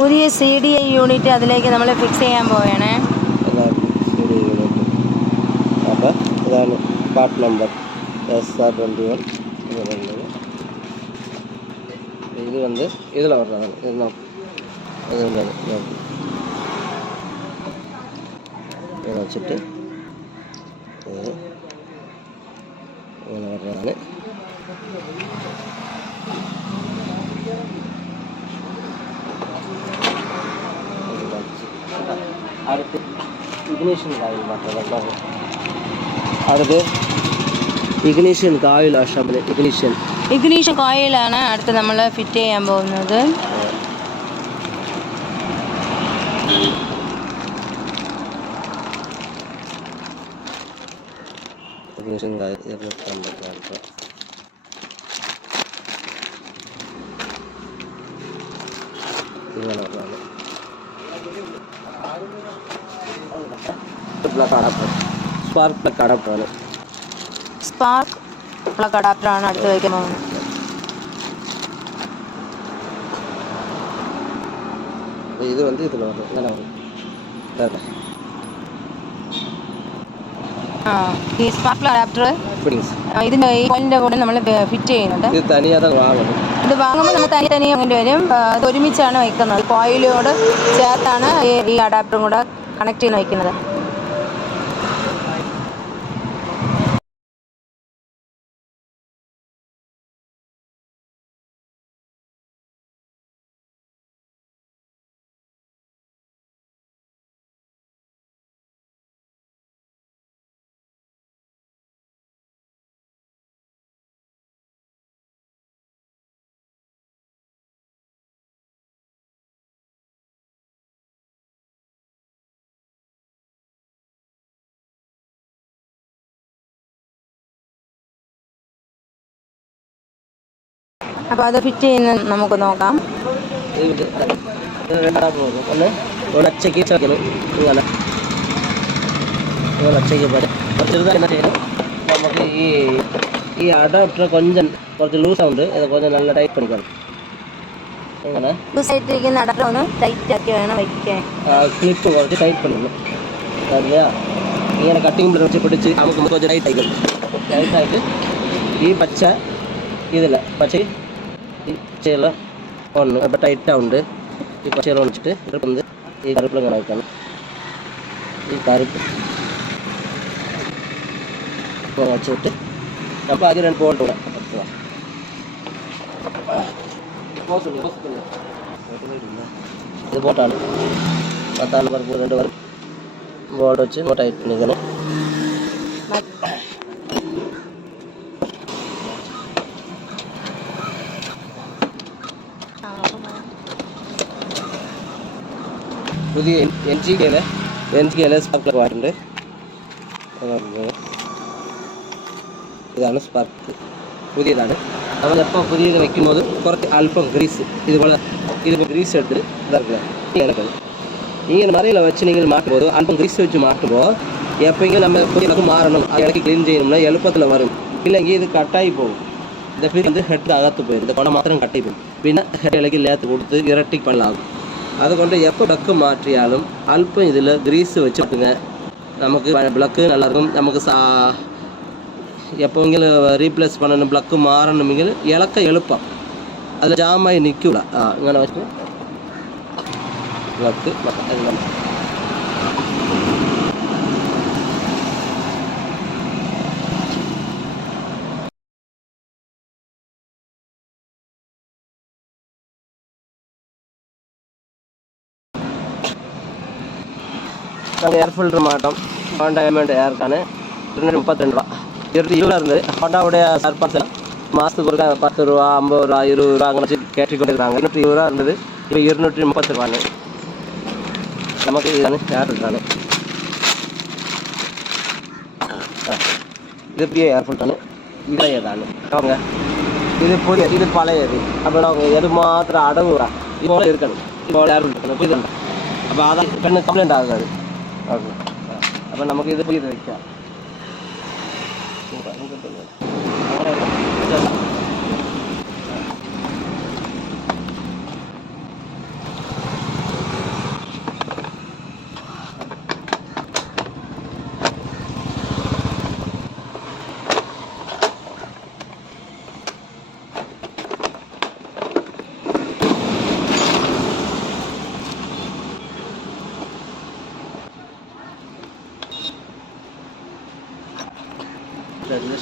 പുതിയ CDI unit അതിലേക്ക് നമ്മൾ ഫിക്സ് ചെയ്യാൻ പോവുകയാണ്. CDI unit. അപ്പോൾ ഇതാണ് പാർട്ട് നമ്പർ SR21 എന്ന് പറയുന്നത്. ഇത് ഇതിൽ വരണതാണ്. ഇത് നോക്കും ഇത് വെച്ചിട്ട് ഇങ്ങനെ വരണതാണ്. അടുത്ത് ഇഗ്നീഷ്യൻ കായിൽ മാത്രം. അടുത്ത് ഇഗ്നീഷ്യൻ കായിൽ അഷബിൽ ഇഗ്നീഷ്യൻ കോയിലാണ് അടുത്ത് നമ്മൾ ഫിറ്റ് ചെയ്യാൻ പോകുന്നത്. ഇഗ്നീഷ്യൻ കായിൽ ഇങ്ങനെ പറഞ്ഞാൽ സ്പാർക്ക് പ്ലഗ് അഡാപ്റ്ററാണ്. സ്പാർക്ക് പ്ലഗ് അഡാപ്റ്ററാണ് അടുത്ത് വയ്ക്കാൻ പോകുന്നത്. ഇത് ഇതിൽ വരും ഇങ്ങനെ വരും. ഈ സ്പാർക്ക് പ്ലഗ് അഡാപ്റ്റർ ഇതിൻ്റെ ഈ കോയിലിൻ്റെ കൂടെ നമ്മൾ ഫിറ്റ് ചെയ്യുന്നുണ്ട്. ഇത് തനിയാതെ വാങ്ങും. ഇത് വാങ്ങുമ്പോൾ നമ്മൾ തനിയെ അങ്ങനെ വരും. അത് ഒരുമിച്ചാണ് വയ്ക്കുന്നത്. കോയിലോട് ചേർത്താണ് ഈ അഡാപ്റ്ററും കൂടെ കണക്ട് ചെയ്ത് വയ്ക്കുന്നത്. അപ്പോൾ അത് ഫിറ്റ് ചെയ്യുന്ന നമുക്ക് നോക്കാം. ഒച്ചയ്ക്ക് ചേർക്കണം. ഇങ്ങനെ ഒച്ചയ്ക്ക് ചെറുതായി ചെയ്യണം. നമുക്ക് ഈ അഡാപ്റ്റർ കുറച്ച് ലൂസാവുണ്ട്. ഇത് കുറച്ച് നല്ല ടൈറ്റ് പഠിക്കണം. അങ്ങനെ ലൂസായിട്ടിരിക്കുന്ന അഡാപ്റ്റർ ഒന്ന് ടൈറ്റ് ആക്കി വേണം വയ്ക്കാൻ. ക്ലിപ്പ് കുറച്ച് ടൈറ്റ് പഠിക്കണം. അറിയാ ഇങ്ങനെ കട്ടിങ് വെച്ച് പിടിച്ച് നമുക്ക് കുറച്ച് ടൈറ്റ് ആയിക്കണം. ടൈറ്റായിട്ട് ഈ പച്ച ഇതില്ല പച്ച ഈ പച്ചയുള്ള ഒന്ന് അപ്പോൾ ടൈറ്റാവുണ്ട്. ഈ പച്ചയുള്ള വെച്ചിട്ട് ഇതൊക്കെ ഈ കറുപ്പിലും കണക്കാണ്. ഈ കറുപ്പ് വെച്ചിട്ട് അപ്പോൾ ആദ്യം 2 ബോൾട്ട് കൂടെ ഇത് ബോട്ടാണ്. 10 നമ്പർ 2 ബോൾട്ട് വെച്ച് ടൈറ്റ് பண்ணிக்கணும். പുതിയ NGKയിലെ സ്പാർക്ക് പ്ലഗ് വാങ്ങിയിട്ടുണ്ട്. ഇതാണ് സ്പാർക്ക്, പുതിയതാണ്. നമ്മളെപ്പോൾ പുതിയത് വയ്ക്കുമ്പോൾ കുറച്ച് അല്പം ഗ്രീസ് ഇതിപ്പോൾ ഗ്രീസ് എടുത്തിട്ട് ഇതാക്കുക. ഇങ്ങനെ മറിയില്ല വെച്ച് നിങ്ങൾ മാറ്റുമ്പോൾ അല്പം ഗ്രീസ് വെച്ച് മാറ്റുമ്പോൾ എപ്പോഴെങ്കിലും നമ്മൾ പുതിയ മാറണം. അത് ഇടയ്ക്ക് ക്ലീൻ ചെയ്യണം, എളുപ്പത്തിൽ വരും. ഇല്ലെങ്കിൽ ഇത് കട്ടായി പോകും. ഇത് ഹെഡ് അകത്ത് പോയി ഇത് കുടം മാത്രം കട്ടായി പോകും. പിന്നെ ഹെഡ് ഇളക്കി ലേത്ത് കൊടുത്ത് ഇരട്ടി പള്ളാകും. അതുകൊണ്ട് எப்போ ப்ளக்கு மாற்றியாலும் அல்பம் இதில் கிரீஸ் வச்சுட்டுங்க. நமக்கு ப்ளக்கு நல்லாயிருக்கும். நமக்கு எப்போவெങ്കിലും റീപ്ലേസ് பண்ணணும் ப்ளக்கு മാറണമെങ്കിൽ ഇളക്ക എളുപ്പം. അതിൽ ജാമായി നിൽക്കില്ല. ഇങ്ങനെ വെച്ച് ബ്ലക്ക് ஏர் ஃபில்டர் மாட்டோம். ஹோண்டா எமண்ட் ஏருக்கான 232 ரூபா. 20 இருந்தது. ஹோண்டாவுடைய சர்பாஸ் மாதத்துக்கு ஒரு 10 ரூபா 50 ரூபா 20 ரூபா அங்கே வச்சு கேட்டுக்கொண்டு இருக்காங்க. 220 ரூபா இருந்தது. இப்போ 230 ரூபான்னு நமக்கு இதுதானே ஏர் ஃபில்டரானு. இது பெரிய ஏர் ஃபில்டரானு இளையதானு அவங்க. இது புதிய இது பழையது. அப்போ அவங்க எது மாத்திரம் அடங்குறா இவ்வளோ இருக்கணும். இவ்வளோ ஏர் ஃபில்டர் இருக்கணும். புரியுதுங்க. അപ്പോൾ അതാണ് പെണ്ണ് കംപ്ലൈൻ്റ് ആകുന്നത്. ഓക്കെ. അപ്പോൾ നമുക്ക് ഇത് പുതിയത് വയ്ക്കാം.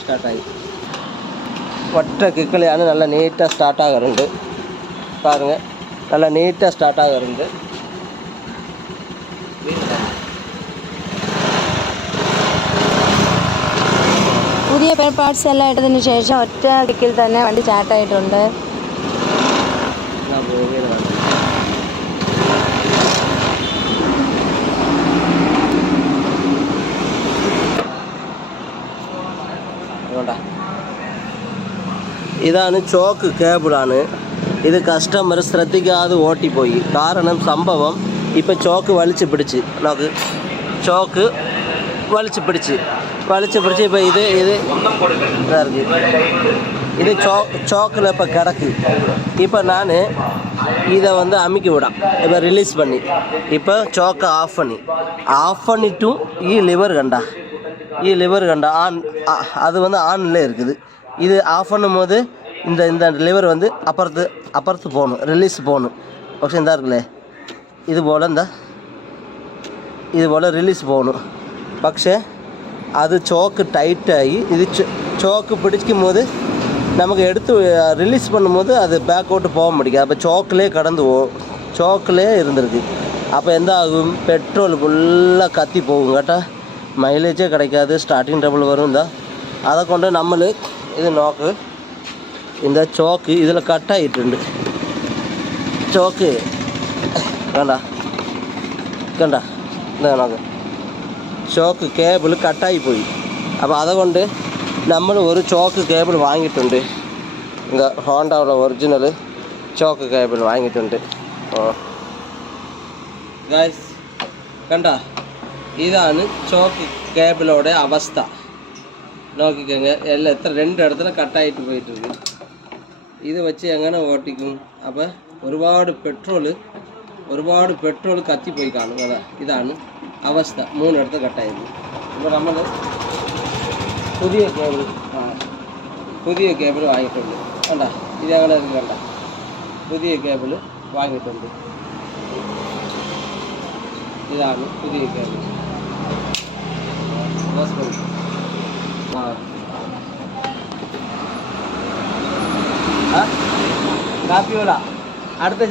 സ്റ്റാർട്ടായി. ഒറ്റ കിക്കളിയാണ് നല്ല നീറ്റാக സ്റ്റാർട്ട് ആകാറുണ്ട്. പാരുங்க നല്ല നീറ്റാக സ്റ്റാർട്ട് ആകാറുണ്ട്. പുതിയ പാർട്സ് എല്ലാം ഇട്ടതിന് ശേഷം ഒറ്റ കിക്കിൽ തന്നെ വണ്ടി സ്റ്റാർട്ടായിട്ടുണ്ട്. ഇതാണ് ചോക്ക് കേബിളാണ്. ഇത് കസ്റ്റമർ ശ്രദ്ധിക്കാതെ ഓട്ടിപ്പോയി. കാരണം സംഭവം ഇപ്പം ചോക്ക് വലിച്ചു പിടിച്ച് നോക്ക്, ചോക്ക് വലിച്ചു പിടിച്ച് ഇപ്പോൾ ഇത് ചോക്കിல் இப்போ கிடக்கு. இப்போ நான் இதை வந்து அமுக்கி விடாம், இப்போ ரிலீஸ் பண்ணி இப்போ ചോക്ക് ஆஃப் பண்ணிட்டும் ഈ ലിവർ കണ്ട ആൺ, அது வந்து ஆன்ல இருக்குது. இது ஆஃப் பண்ணும்போது இந்த லிவர் வந்து அப்புறத்து போகணும், ரிலீஸ் போகணும். പക്ഷേ എന്താ இருக்குல்ல ഇതുപോലെ റിലീസ് പോകണം. പക്ഷേ അത് ചോക്ക് ടൈറ്റായി ഇത് ചോക്ക് പിടിക്കുമ്പോൾ നമുക്ക് എടുത്ത് റിലീസ് பண்ணும்போது அது பேக்கவுட்டு போக முடியாது. அப்போ ചോക്കിலே கடந்து ചോക്കിலே இருந்திருக்கு. அப்போ എന്താകും, പെട്രോൾ ഫുള്ളാக കത്തി പോകും കേട്ടോ. മൈലേജേ கிடைக்காது, സ്റ്റാർട്ടിങ് ട്രബിൾ വരും. அதை கொண்டு നമ്മൾ ഇത് നോക്ക്, இந்த ചോക്ക് ഇതിൽ കട്ടായിട്ടുണ്ട്. ചോക്ക് കണ്ട എന്താ നോക്ക്, ചോക്ക് കേബിൾ കട്ടായി പോയി. അപ്പോൾ അതുകൊണ്ട് നമ്മൾ ഒരു ചോക്ക് കേബിൾ വാങ്ങിയിട്ടുണ്ട്. இந்த ഹോണ്ടയുടെ ഒറിജിനൽ ചോക്ക് കേബിൾ വാങ്ങിയിട്ടുണ്ട്. ഗൈസ് കണ്ട, ഇതാണ് ചോക്ക് കേബിളോടെ അവസ്ഥ. നോക്കിക്കോங்க, എല്ലാം രണ്ട് இடத்துல കട്ടായിട്ട് പോയിട്ടുണ്ട്. ഇത് വെച്ച് എങ്ങനെ ഓട്ടിക്കും? അപ്പോൾ ഒരുപാട് പെട്രോൾ കത്തിപ്പോയി കാണും. ഇതാണ് അവസ്ഥ. 3 இடத்துல കട്ടായിരുന്നു. ഇപ്പോൾ നമ്മൾ പുതിയ കേബിൾ വാങ്ങിയിട്ടുണ്ട്. കണ്ട, ഇത് അങ്ങനെ കണ്ട, പുതിയ കേബിൾ വാങ്ങിയിട്ടുണ്ട്. ഇതാണ് പുതിയ കേബിൾ. കാപ്പിയോല അടുത്ത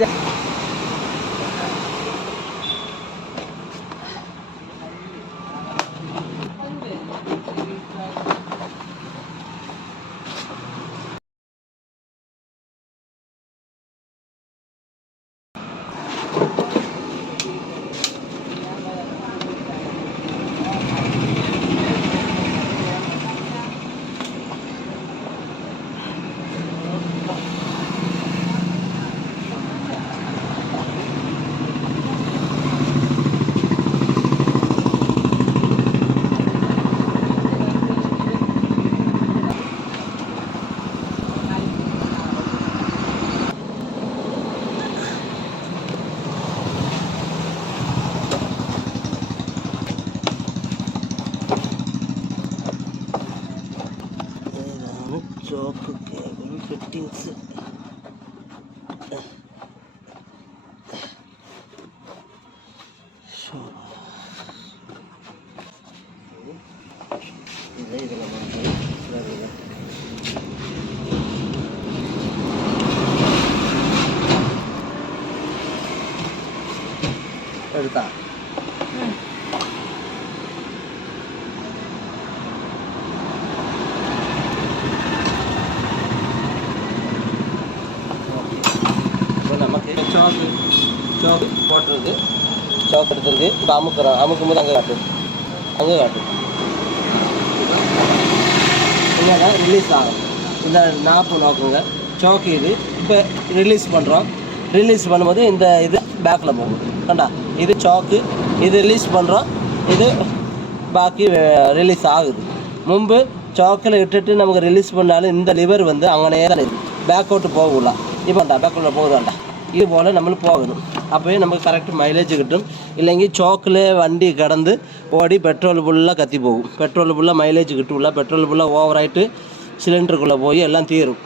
ചോക്ക് കേബിൾ ഫിറ്റിങ്സ്. എടുത്താ ചോക്ക് போட்டிருக்கு, ചോക്ക് எடுத்துருக்கு. இப்போ அமுக்கும்போது அங்கே காட்டும் இல்லைன்னா ரிலீஸ் ஆகும். இந்த நாப்பு நோக்குங்க, ചോക്ക് இது இப்போ ரிலீஸ் பண்ணும்போது இந்த இது பேக்கில் போகும். கண்டா, இது ചോക്ക്, இது ரிலீஸ் பண்ணுறோம், இது பாக்கி ரிலீஸ் ஆகுது. முன்பு ചോക്കിல் இட்டுட்டு நமக்கு ரிலீஸ் பண்ணாலும் இந்த லிவர் வந்து அங்கனே தான் இருக்குது, பேக் அவுட்டு போகல. இப்போ பேக்குள்ள போகுதாண்டா, இதுபோல் നമ്മൾ പോകണം. அப்போவே நமக்கு கரெக்ட் மைலேஜ் கிட்டும். இல்லைங்க ചോക്കിലെ വണ്ടി കിടന്ന് ഓടി പെട്രോൾ ഫുള്ളാக കത്തി പോകും. പെട്രോൾ ഫുള്ളാக மைலேஜ் കിട്ടില്ല. പെട്രോൾ ഫുള്ളാக ഓവറായിട്ട് സിലിണ്ടറുக்குள்ளே പോയി എല്ലാം തീരും.